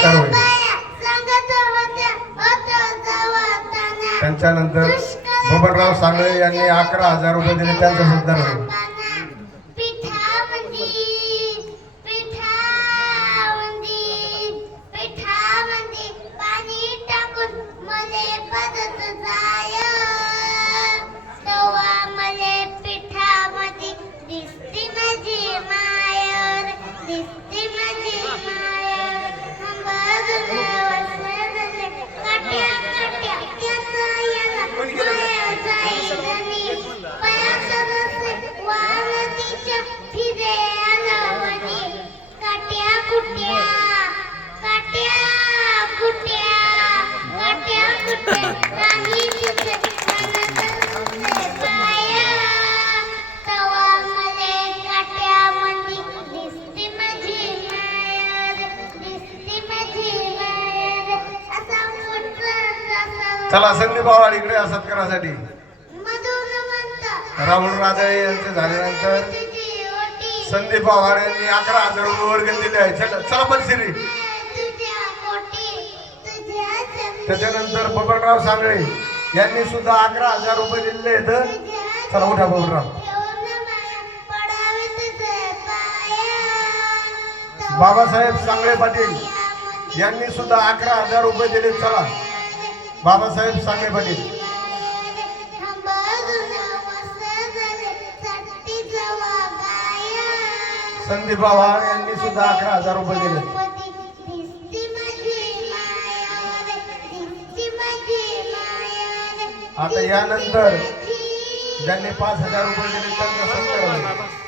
पुरस्कार होईल. त्यांच्यानंतर बबनराव सांगळे यांनी 11,000 रुपये दिले, त्यांचा सत्कार होईल. चला संदीप आव्हाड इकडे सत्कारासाठी. राहुल राजाळे यांचे झाल्यानंतर संदीप आव्हाड यांनी 11,000 रुपये वर्गणी दिले आहे. चला परिश्री. त्याच्यानंतर बबनराव सांगळे यांनी सुद्धा 11,000 रुपये दिलेले आहेत. चला उठा बबनराव. बाबासाहेब सांगळे पाटील यांनी सुद्धा 11,000 रुपये दिले. चला बाबासाहेब सांगळे पाटील. संदीप आव्हाड यांनी सुद्धा 11,000 रुपये दिले. आता यानंतर ज्यांनी 5,000 रुपये दिले त्यांचा सत्कार होईल.